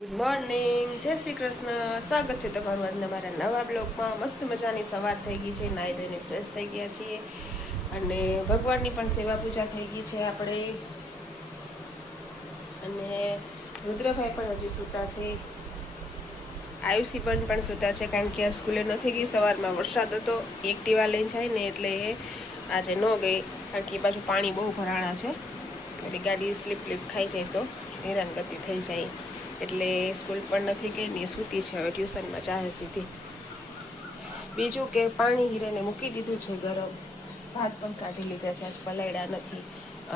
Good morning, જય શ્રી કૃષ્ણ. સ્વાગત છે તમારું આજના મારા નવા બ્લોગમાં. મસ્ત મજાની સવાર થઈ ગઈ છે, નાહી ધોઈને ફ્રેશ થઈ ગયા છીએ અને ભગવાનની પણ સેવા પૂજા થઈ ગઈ છે આપણે. અને રુદ્રભાઈ પણ હજી સૂતા છે, આયુષી પણ સૂતા છે કારણ કે આ સ્કૂલે નથી ગઈ. સવારમાં વરસાદ હતો, એક્ટિવા લઈને જાય ને એટલે આજે ન ગઈ કારણ કે એ બાજુ પાણી બહુ ભરાણા છે એટલે ગાડી સ્લીપ ખાઈ જાય તો હેરાનગતિ થઈ જાય એટલે સ્કૂલ પણ નથી ગઈ ને સૂતી છે. હવે ટ્યુશનમાં ચાહે સીધી. બીજું કે પાણી હીરેને મૂકી દીધું છે ગરમ, ભાત પણ કાઢી લીધા છે, આજ પલાળ્યા નથી.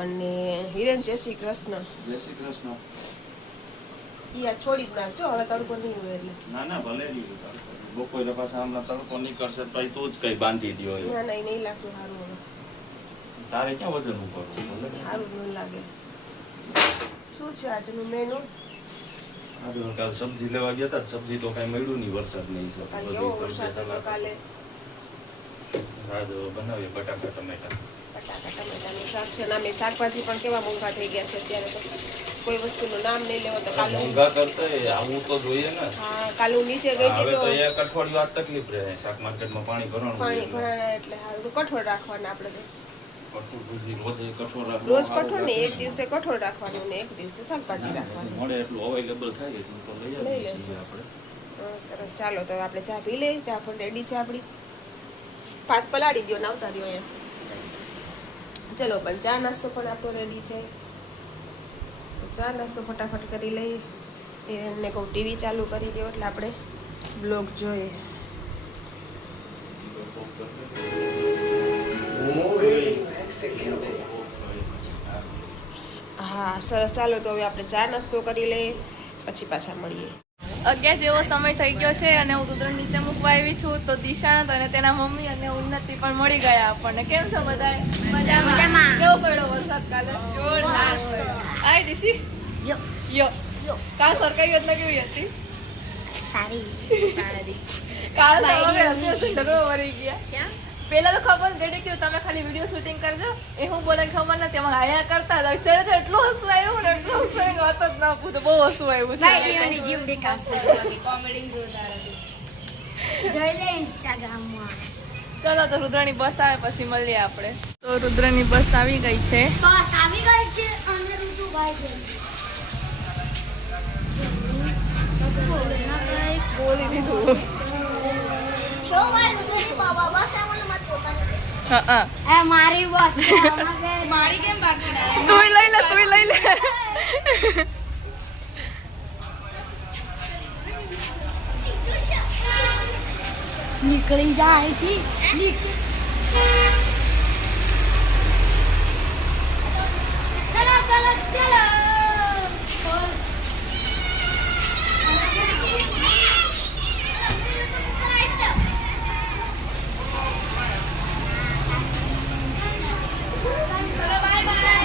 અને હિરેન જય શ્રી કૃષ્ણ. જય શ્રી કૃષ્ણ. ઈ આ છોડી જ નાખજો, હવે તડકો નહીં હોય એટલે. ના ના ભલે લીધું બપોરે પાછા હમણાં તડકો નીકળશે તો તું જ કઈ બાંધી દો. ના ના, નહીં લાગતું સારું. હવે તારે ક્યાં વજન ઉપર સારું ન લાગે. શું છે આજનું મેનુ? કાલ સબ્જી લેવા ગયા હતા, સબ્જી તો કઈ મળ્યું નહીં, વરસાદ નહીં છે. કાલે બનાવીએ બટાકા ટમેટા. બટાકા ટમેટાનું શાક છે. નામે શાકભાજી પણ કેવા મોંઘા થઈ ગયા છે અત્યારે તો. કોઈ વસ્તુનું નામ નહીં લેવો તો કાલે મોંઘા કરતા આવું તો જોઈએ ને. હા, કાલે હું નીચે ગઈ હતી તો એક અઠવાડિયું આ તકલીફ રહે. શાક માર્કેટમાં પાણી ભરાણા એટલે હાલ તો કઠોળ રાખવાના આપણે તો. રોજ કઠોળ ને એક દિવસે કઠોળ રાખવાનું ને એક દિવસે શાકભાજી રાખવાનું. મળે એટલું અવેલેબલ થાય તો લઈ લઈશું આપણે. સરસ, ચાલો તો આપણે ચા પી લઈએ. ચા પણ રેડી છે આપણી. ભાત પલાળી દો ને આવતા રહ્યો એમ. ચલો પણ ચા નાસ્તો પણ આપણો રેડી છે. તો ચા નાસ્તો ફટાફટ કરી લઈએ. એને કહું ટીવી ચાલુ કરી દો એટલે આપણે બ્લોગ જોઈએ. હા સરસ, ચાલો તો હવે આપણે ચા નાસ્તો કરી લઈએ પછી પાછા મળીએ. 11 જેવો સમય થઈ ગયો છે અને હું રુદ્ર નીચે મૂકવા આવી છું. તો દિશાંત અને તેના મમ્મી અને ઉન્નતિ પણ મળી ગયા આપણને. કેમ છો બધાય? મજામાં. કેવો પડ્યો વરસાદ કાલે? જોરદાર. આય દિશી યો યો કાલ સરકારી યોજના કેવી હતી? સારી. કાલ તો હવે હસી ઢગલો વળી ગયા. ક્યાં પેલા તો ખબર દેડે કે તમે ખાલી વિડિયો શૂટિંગ કરજો, એ હું બોલે ખબર નથી. એમાં આયા કરતા હતા ચરે તો એટલું હસવું આવ્યું ને એટલું હસવું આવ્યું, વાત જ ના પૂછો, બહુ હસવું આવ્યું છે. જીવ દેખાસ કોમેડી જોરદાર હતી. જોઈ લે ઇન્સ્ટાગ્રામમાં. ચલો તો રુદ્રની બસ આવે પછી મળીએ આપણે. તો રુદ્રની બસ આવી ગઈ છે. બસ આવી ગઈ છે અને ઋતુભાઈ છે. બોલી દીધું. શો ભાઈ રુદ્રની બાબા બસ આમને મત પોતાની બસ. હા એ મારી બસ મારી કેમ બાકી ના? તુંય લઈ લે. નીકળી જાય છે. ચલો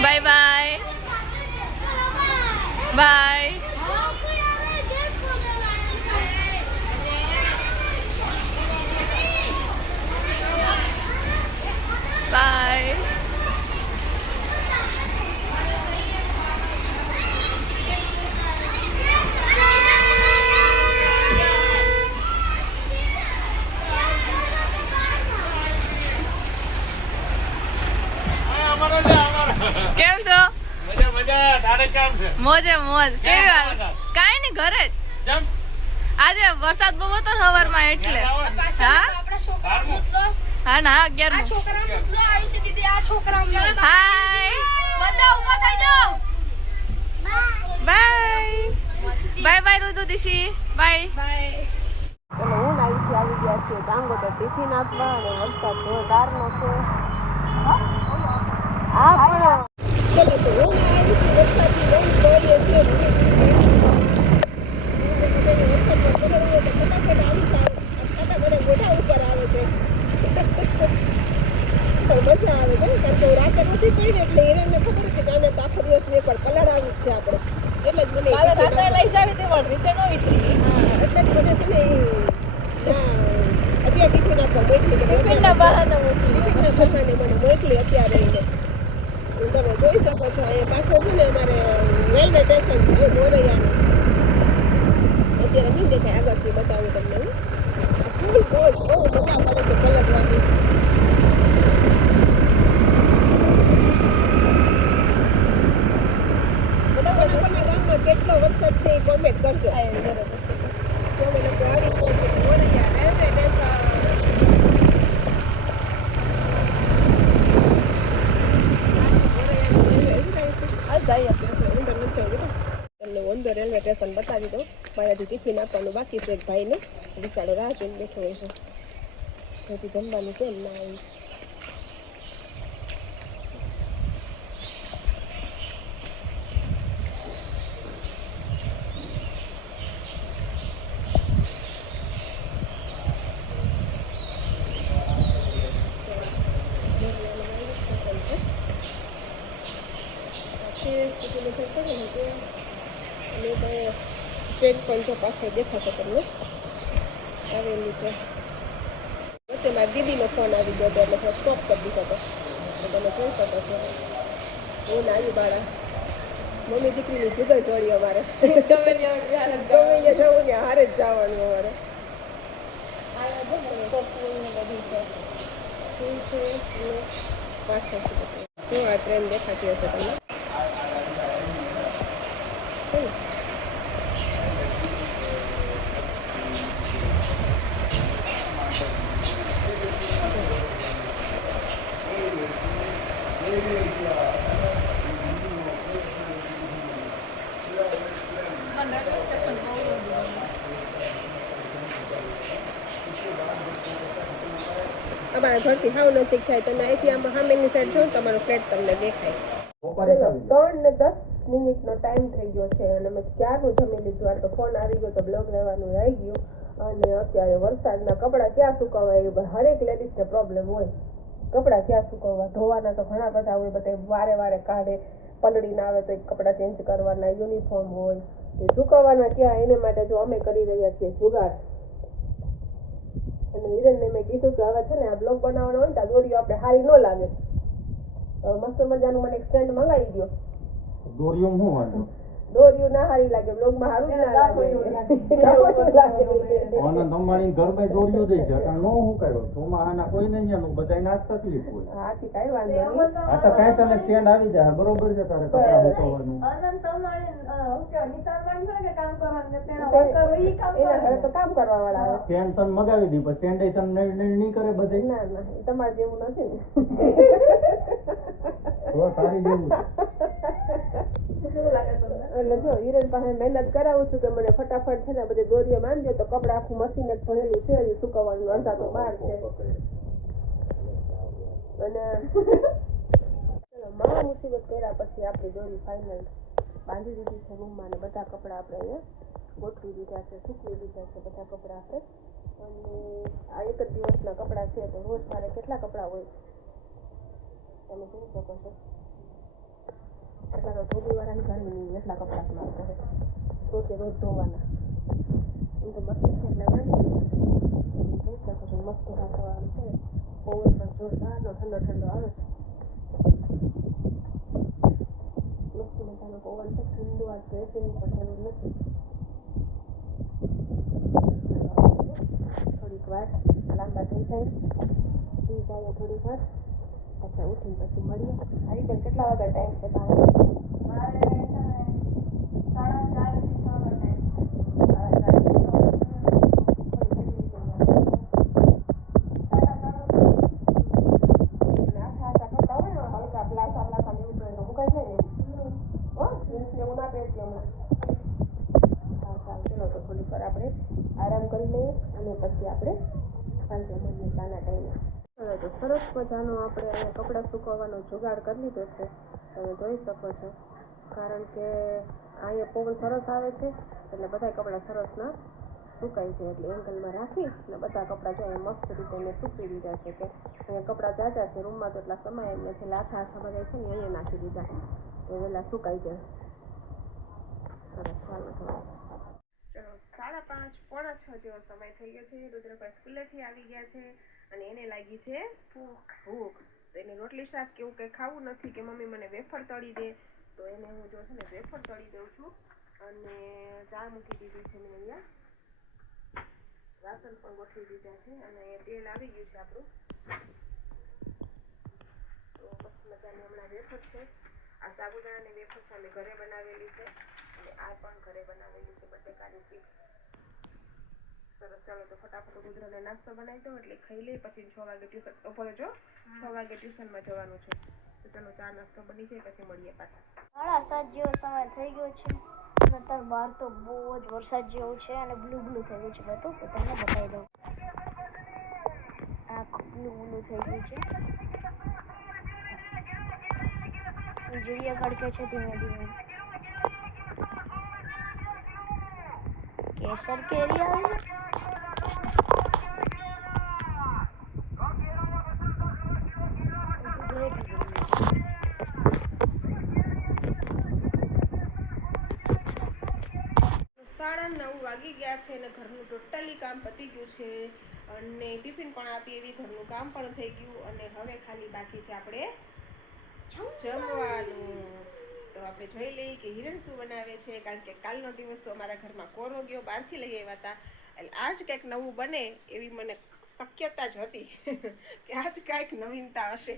બાય બાય બાય. બાય. કેમ છો? મોજે મોજ. કેવી વાત? કાઈ નહીં, ઘરે જ. આજે વરસાદ બહુ હતો ને સવારમાં એટલે. હા હા ના 11 હાય બધા ઊભા થઈ જાઓ. બાય બાય રુદુ દિશી બાય. એટલે હું નાઈથી આવી ગયા છીએ ગાંગોટર ટિફિન આપવા અને વરસાદ જોરદારનો છે. હા પણ ચલો તો હું આવી છું વરસાદથી બહુ દોડીએ છીએ. મોઢા ઉપર આવે છે. મજા આવે છે કારણ કે રાતે નથી પડી ને એટલે એને ખબર છે કે આને તો આખો દિવસ મેં પણ પલાળાવી જ છે આપણે. એટલે જ મને લઈ જાવી તે પણ નીચે નો ઉતરી. એટલે જ મને છે ને અત્યારે ટિફિન આપવા મોકલી મને મોકલી અત્યારે એને. તમે જોઈ શકો છો, અહીંયા પાછળ છે ને અમારે રેલવે સ્ટેશન છે મોરૈયાનું. બતાવું તમને ફૂલ બહુ મજા પડે છે પલટવાની. તમારા ગામમાં કેટલો વરસાદ છે એ કોમેન્ટ કરજો. અમે લોકો આવી પહોંચી મોરૈયા રેલવે સ્ટેશન. તમને ઓંધો રેલવે સ્ટેશન બતાવી દઉં. મારાથી ટિફિન આપવાનું બાકી છે એક ભાઈને, બિચારો રાહ જોઈને બેઠો હોય છે. હજી જમવાનું કેમ ના આવ્યું. ટ્રેન પણ જો પાછળ દેખાશે તમને આવેલી છે. વચ્ચે મારી દીદીનો ફોન આવી ગયો હતો એટલે સ્ટોપ કરી દીધો હતો. તમે જોઈ શકો છો હું નાની બાળા મમ્મી દીકરીની જુદા જોડી અમારે ગમે જવું ને હારે જ જવાનું અમારે. પાછળ જો આ ટ્રેન દેખાતી હશે તમને. અમારા ઘરથી હાવ નજીક થાય. તમે અહીંથી આમાં સામેની સાઈડ છો ને તમારો ફ્લેટ તમને દેખાય. 3 ને 10 મિનિટનો ટાઈમ થઈ ગયો છે અને મેં ક્યારનું જમી લીધું. આ તો ફોન આવી ગયો તો બ્લોગ લેવાનું રહી ગયું. અને અત્યારે વરસાદના કપડાં ક્યાં સુકવવા એ હરેક લેડીઝને પ્રોબ્લેમ હોય. કપડાં ક્યાં સુકવવા, ધોવાના તો ઘણા બધા હોય, બધા વારે વારે કાઢે, પલળી ના આવે તો એક કપડાં ચેન્જ કરવાના, યુનિફોર્મ હોય તે સુકવવાના ક્યાં. એને માટે જો અમે કરી રહ્યા છીએ જુગાડ. અને હિરેનને મેં કીધું કે હવે છે ને આ બ્લોગ બનાવવાનો હોય ને તો દોરીઓ આપણે સારી ન લાગે, મસ્ત મજાનું મને એક સ્ટેન્ડ મંગાવી દો. દોરીઓ શું વાંધો? દોરીઓ ના સારી લાગે, બ્લોગમાં સારું જ ના લાગે. આનંદ અંબાણી ઘરમાં દોરીઓ દઈ છે અટાણ નો હું કર્યો ચોમાહાના કોઈ નહીં બધાને આ તકલીફ હોય. હાથી કઈ વાંધો નહીં. આ તો કઈ તને સ્ટેન્ડ આવી જાય બરોબર છે તારે કપડા મૂકવાનું. એના ઘરે તો કામ કરવા વાળા આવે. સ્ટેન્ડ તને મગાવી દી પણ સ્ટેન્ડ તને નહીં કરે બધે. ના ના એ તમારે જેવું નથી ને. તો સારી જેવું છે. એટલે જો હિરેન પાસે મહેનત કરાવું છું કે મને ફટાફટ છે ને બધી દોરીઓ માંડજો તો કપડા આખું મશીન જ ભરેલું છે, હજી સુકવવાનું અડધા તો બહાર છે. અને મહા મુસીબત કર્યા પછી આપણી દોરી ફાઇનલ બાંધી દીધી છે રૂમમાં. અને બધા કપડાં આપણે અહીંયા ગોઠવી દીધા છે, સૂકવી દીધા છે બધા કપડાં આપણે. અને આ એક જ દિવસના કપડાં છે તો રોજ મારે કેટલા કપડાં હોય તમે જોઈ શકો છો. એટલા તો ધોબીવાળાને ઘરે નહીં એટલા કપડાં મારે ઘરે રોજે રોજ ધોવાના. એમ તો મસ્ત છે એટલે વાંધો જોઈ શકો છો. મસ્ત વાતાવરણ છે, પવન પણ જોરદારનો ઠંડો ઠંડો આવે છે. મસ્ત મજાનો પવન છે, ઠંડુ આ એસીની પણ જરૂર નથી. થોડીક વાર લાંબા થઈ જાય સુઈ જાય થોડીક વાર પછી ઉઠીને પછી મળીએ. આવી પણ કેટલા વાગ્યા ટાઈમ છે તારે? મારે 4:30 થી 6 નો ટાઈમ. આરામ કરી લઈએ અને પછી આપણે સાંજે મળીએ ચાના ટાઈમે. તો સરસ મજાનો આપણે અહીંયા કપડાં સુકવવાનો જુગાડ કરી લીધો છે, તમે જોઈ શકો છો. કારણ કે અહીંયા પવન સરસ આવે છે એટલે બધા કપડાં સરસના સુકાય છે. એટલે એંગલમાં રાખી અને બધા કપડાં જો અહીંયા મસ્ત રીતે મેં સૂકવી દીધા છે. કે અહીંયા કપડાં જાજા છે, રૂમમાં તો એટલા સમય એમ નથી, લાઠા આછા બધા છે ને અહીંયા નાખી દીધા તો વહેલા સુકાઈ જાય. સરસ ચાલો ચલો 5:30 પોણા 6 જેવો સમય થઈ ગયો છે. રુદ્રભાઈ સ્કૂલેથી આવી ગયા છે અને એને લાગી છે ભૂખ. તો એને રોટલી શાક કે એવું કંઈ ખાવું નથી કે મમ્મી મને વેફર તળી દે, તો એને હું જો છે ને વેફર તળી દઉં છું. અને ચા મૂકી દીધી છે મેં અહીંયા. વાસણ પણ ગોઠવી દીધા છે અને તેલ આવી ગયું છે આપણું. તો મસ્ત મજાની હમણાં વેફર છે. આ સાબુદાણાની વેફર છે અમે ઘરે બનાવેલી છે અને આ પણ ઘરે બનાવેલી છે બટેકાની ચિપ્સ. સરસ. ચાલો તો ફટાફટ રુદ્રને નાસ્તો બનાવી દો એટલે ખાઈ લે, પછી 6 વાગે ટ્યુશન. બપોરે જો 6 વાગે ટ્યુશનમાં જવાનું છે. તો ચાલો ચા નાસ્તો બની જાય પછી મળીએ પાછા. 7:30 જેવો સમય થઈ ગયો છે. અત્યારે બહાર તો બહુ જ વરસાદ જેવું છે અને બ્લુ થઈ ગયું છે બધું. તો તમને બતાવી દઉં. આખું બ્લુ થઈ ગયું છે. વીજળીઓ કડકે છે ધીમે ધીમે. કેસર કેરી આવી છે. સાડા 9 વાગી ગયા છે અને ઘરનું ટોટલી કામ પતી ગયું છે અને ટિફિન પણ આપી એવી ઘરનું કામ પણ થઈ ગયું અને હવે ખાલી બાકી છે આપણે જમવાનું. તો આપણે જોઈ લઈએ કે હિરણ શું બનાવે છે, કારણ કે કાલનો દિવસ તો અમારા ઘરમાં કોરો ગયો, બહારથી લઈ આવ્યા હતા. એટલે આજ કંઈક નવું બને એવી મને શક્યતા જ હતી કે આજ કંઈક નવીનતા હશે.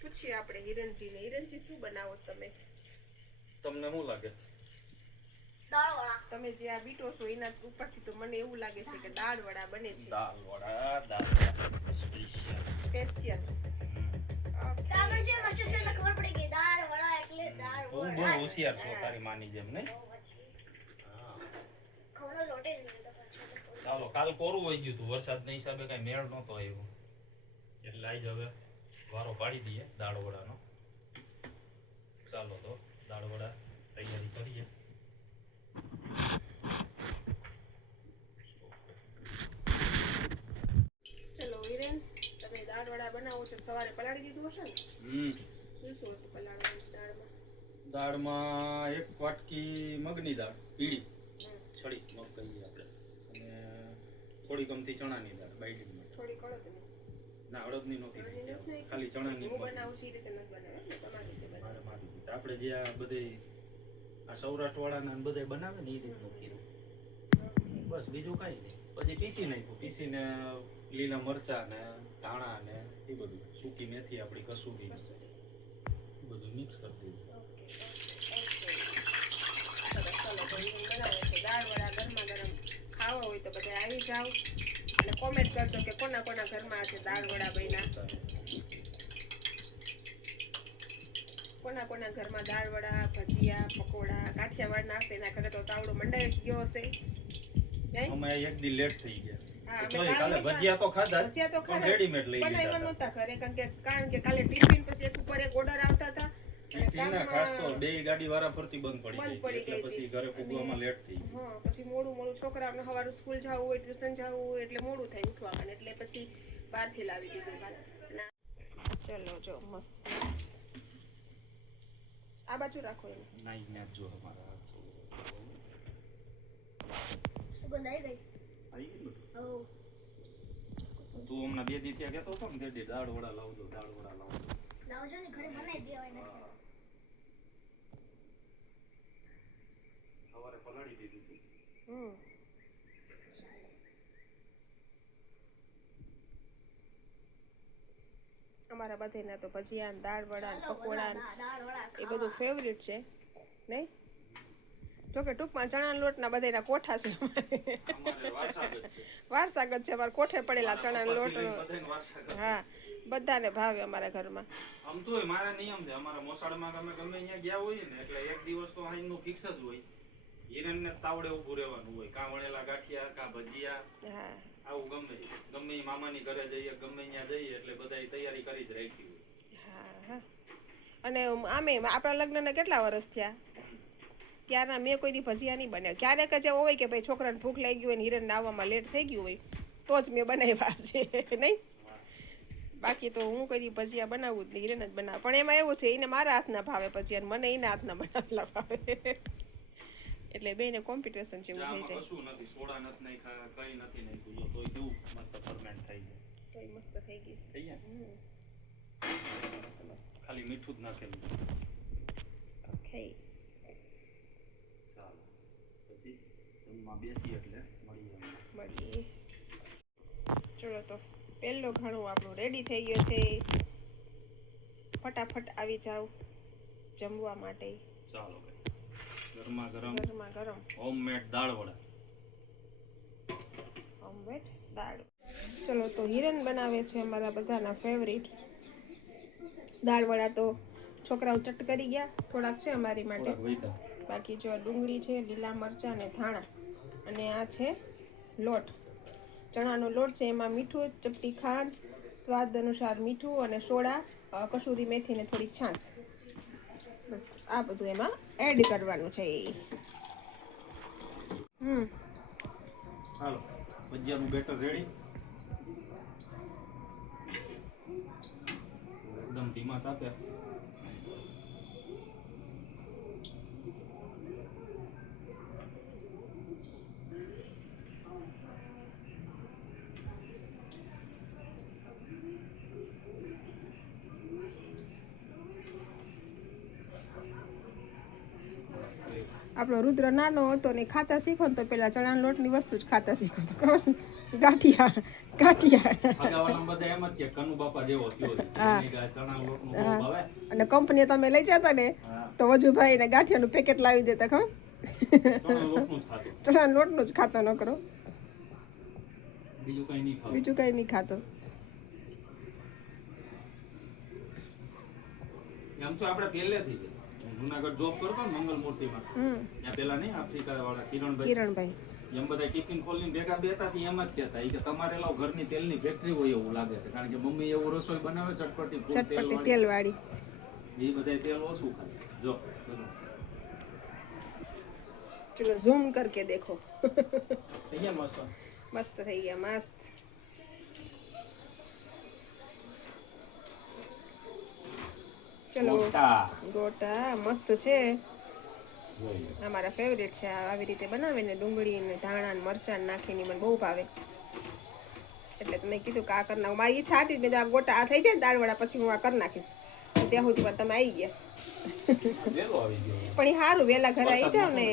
પૂછીએ આપણે હિરણજીને. હિરણજી શું બનાવો તમે? તમને શું લાગે? તમે જે આ બીટો છો એના ઉપરથી તો મને એવું લાગે છે કે દાળ વડા બને છે. દાળ વડા સ્પેશિયલ. ખબર પડી ગઈ દાળ વડા એટલે દાળ હું બહુ હોશિયાર છું તારી માની જેમ નહીં. ખવડો લોટે ચાલો, કાલ કોરું વહી ગયું હતું વરસાદના હિસાબે કઈ મેળ નહોતો આવ્યો એટલે આજ હવે વારો પાડી દઈએ દાળ વડાનો. ચાલો તો દાળ વડા તૈયારી કરીએ. ચલો હિરેન, તમે દાળ વડા બનાવો છો, સવારે પલાળી દીધું હશે ને? શું શું હતું પલાળવાનું દાળમાં? દાળમાં 1 વાટકી મગની દાળ પીળી છડી મગ કહીએ આપણે, અને થોડી ગમતી ચણાની દાળ બાઈડિંગમાં. થોડી કળદની? ના, અડદની નહોતી, ખાલી ચણાની. હું બનાવું છું એ રીતે નથી બનાવે ને, તમારી રીતે બનાવે. આપણે જે આ બધે આ સૌરાષ્ટ્ર વાળાના બધે બનાવે ને એ રીતનું કીધું. બસ બીજું કઈ નહીં. પછી પીસી નાખ્યું. પીસીને લીલા મરચા ને ધાણા ને એ બધું, સૂકી મેથી આપણી કસૂરી બધું મિક્સ કરી દીધું. ચલો તો હિરેન બનાવે છે દાળ વડા. ગરમા ગરમ ખાવા હોય તો બધા આવી જાઓ અને કોમેન્ટ કરજો કે કોના કોના ઘરમાં છે દાળ વડા બન્યા. કોના કોના ઘરમાં દાળ વડા, ભજીયા, પકોડા, કાઠિયાવાડ નાસ્તે એના ઘરે તો તાવડો મંડાઈ જ ગયો હશે. અમે એક દી લેટ થઈ ગયા. હા, તોય કાલે ભજીયા તો ખાધા, ભજીયા તો પણ રેડીમેડ લઈ બનાવ્યા લીધા નહોતા ઘરે, કારણ કે કાલે ટિફિન પછી એક ઉપર એક ઓર્ડર આવતા હતા. ટિફિનના ખાસ તો બે ગાડી વાળા ફરતી બંધ પડી બંધ ગઈ પડી એટલે ગઈ પછી હતી. ઘરે પૂગવામાં લેટ થઈ ગયું. હા, પછી મોડું છોકરાઓને સવારે સ્કૂલ જવું હોય, ટ્યુશન જવું હોય એટલે મોડું થાય ઉઠવામાં, એટલે પછી બહારથી લાવી દીધું કાલે. ચલો જો મસ્ત આ બાજુ રાખો એને. ના, અહીંયા જો અમારા સુગંધ આવી ગઈ. આવી ગયું. ઓ તું હમણાં 2 દી ત્યાં કહેતો હતો ને તે દી દાળ વડા લાવજો, દાળ વડા લાવજો. લાવજો ને ઘરે બનાવી દેવાય ને. સવારે પલાળી દીધું હતું. અમારા બધાના તો ભજીયા, દાળ વડા, પકોડા દાળ વડા એ બધું ફેવરિટ છે નહીં? જોકે ટૂંકમાં ચણાના લોટના બધાના કોઠા છે. અમારે વારસાગત છે. વારસાગત છે અમારે કોઠે પડેલા ચણાના લોટનો. બધાને વારસાગત. હા, બધાને ભાવે અમારા ઘરમાં. આમ તો મારા નિયમ છે, અમારા મોસાળમાં ગમે અહીંયા ગયા હોય ને એટલે એક દિવસ તો અહીંનું ફિક્સ જ હોય. હિરણને તાવડે ઊભું રહેવાનું હોય, કાં વણેલા ગાંઠિયા, કાં ભજીયા, હા, આવું ગમે ઈ મામાની ઘરે જઈએ, ગમે ત્યાં જઈએ એટલે બધા તૈયારી કરી જ રાખી હોય. હા, હા. અને આમે આપણા લગ્નને કેટલા વર્ષ થયા ત્યારના મેં કોઈ દી ભજીયા નહીં બનાવ્યા. ક્યારેક જ એવું હોય કે ભાઈ છોકરાને ભૂખ લાગી હોય ને હિરણને આવવામાં લેટ થઈ ગયું હોય તો જ મેં બનાવ્યા છે નહીં. બાકી તો હું કોઈ દી ભજીયા બનાવું જ નહીં, હિરણ જ બનાવે. પણ એમાં એવું છે એને મારા હાથના ભાવે ભજીયા, મને એના હાથના બનાવેલા ભાવે. એટલે બેને કોમ્પિટિશન જેવું થઈ જાય. કશું નથી, સોડા નથી નાખ્યા, કઈ નથી નાખ્યું, તોય કેવું મસ્ત ફરમેન્ટ થઈ જાય. તોય મસ્ત થઈ ગઈ. થઈ જાય. ખાલી મીઠું જ નાખેલું. ઓકે, ચાલો પછી જમવા બેસી એટલે મળીએ. મળીએ. ચલો તો પહેલો ઘણું આપણું રેડી થઈ ગયો છે. ફટાફટ આવી જાવ જમવા માટે. ચાલો ભાઈ, ગરમા ગરમ ગરમા ગરમ હોમમેડ દાળ વડા. ઓમલેટ દાળ. ચલો તો હિરન બનાવે છે અમારા બધાના ફેવરિટ દાળ વડા. તો છોકરાઓ ચટ કરી ગયા, થોડાક છે અમારી માટે, થોડાક વૈદા. બાકી જો ડુંગળી છે, લીલા મરચાં અને ધાણા, અને આ છે લોટ, ચણાનો લોટ છે. એમાં મીઠું, ચપટી ખાંડ, સ્વાદ અનુસાર મીઠું અને સોડા, કસૂરી મેથી ને થોડીક છાશ. બસ આ બધું એમાં એડ કરવાનું છે. હાલો, ભજીયાનું બેટર રેડી. એકદમ ધીમા તાપે. આપણો રુદ્ર નાનો હતો ને ખાતા શીખો ને તો પેલા ચણાના લોટની વસ્તુ જ ખાતા શીખો તો ગાંઠિયા આગળવાળા બધા એમ જ કે કનુ બાપા જેવો થયો છે. હા. એને આ ચણાનો લોટનું બહુ ભાવે. અને કંપનીએ તમે લઈ જતા ને હા. તો વજુભાઈ ને ગાંઠિયાનું પેકેટ લાવી દેતા ખબર ચણાના લોટનું જ ખાતું. ચણાના લોટનું જ ખાતો ન કરો, બીજું કઈ નહીં ખાવું. બીજું કઈ નહીં ખાતો. આમ તો આપણે પહેલેથી જ જુનાગઢ જોબ કરતો ને મંગલ મૂર્તિમાં, ત્યાં પેલા નહીં આફ્રિકા વાળા કિરણભાઈ એમ બધા ટિફિન ખોલીને ભેગા બેતા થી એમ જ કહેતા કે તમારે લાવ ઘરની તેલની ફેક્ટરી હોય એવું લાગે છે, કારણ કે મમ્મી એવું રસોઈ બનાવે ચટપટી ફૂલ ચટપટી તેલ વાળી. એ બધા તેલ ઓછું ખાય. જો બધું ચલો ઝૂમ કરકે દેખો. થઈ ગયા મસ્ત. મસ્ત થઈ ગયા, મસ્ત. ચલો ગોટા મસ્ત છે, અમારા ફેવરેટ છે. આવી રીતે બનાવે ને ડુંગળી ને ધાણા ને મરચાં નાખીને મને બહુ ભાવે, એટલે મેં કીધું કે આ કરી નાખું. મારી ઈચ્છા હતી મેં આ ગોટા આ થઈ જાય ને દાળ વડા પછી હું આ કરી નાખીશ. ત્યાં સુધી તમે આવી ગયા પણ એ સારું વહેલા ઘરે આવી જાવ ને.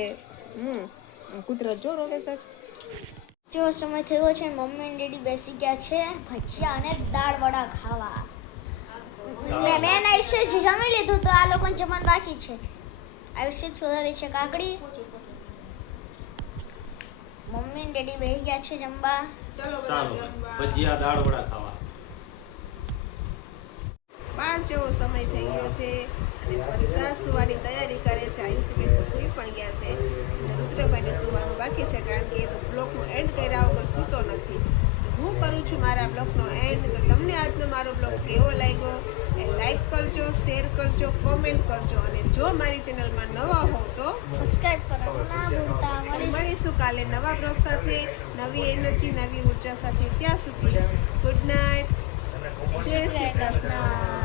કુદરત જો રોવે સચ. જો સમય થયો છે, મમ્મી અને ડેડી બેસી ગયા છે ભજીયા અને દાળ વડા ખાવા. મેં આયુષ્ય જમી લીધું તો આ લોકોને જમવાનું બાકી છે. આયુષ્ય સુધારી છે કાકડી. મમ્મી અને ડેડી બેસી ગયા છે જમવા. ચાલો ભજીયા દાળ વડા ખાવા. 5 જેવો સમય થઈ ગયો છે અને બધા સુવાની તૈયારી કરે છે. આયુષબેન તો સૂઈ પણ ગયા છે અને રુદ્રભાઈને સુવાનું બાકી છે, કારણ કે એ તો બ્લોગનું એન્ડ કર્યા વગર સૂતો નથી. હું કરું છું મારા બ્લોગનો એન્ડ. તો તમને આજનો મારો બ્લોગ કેવો લાગ્યો એ લાઈક કરજો, શેર કરજો, કોમેન્ટ કરજો, અને જો મારી ચેનલમાં નવા હો તો સબસ્ક્રાઇબ કરવાનું ના ભૂલતા. મળીશું કાલે નવા બ્લોગ સાથે, નવી એનર્જી, નવી ઉર્જા સાથે. ત્યાં સુધી ગુડ નાઇટ, જય શ્રી કૃષ્ણ.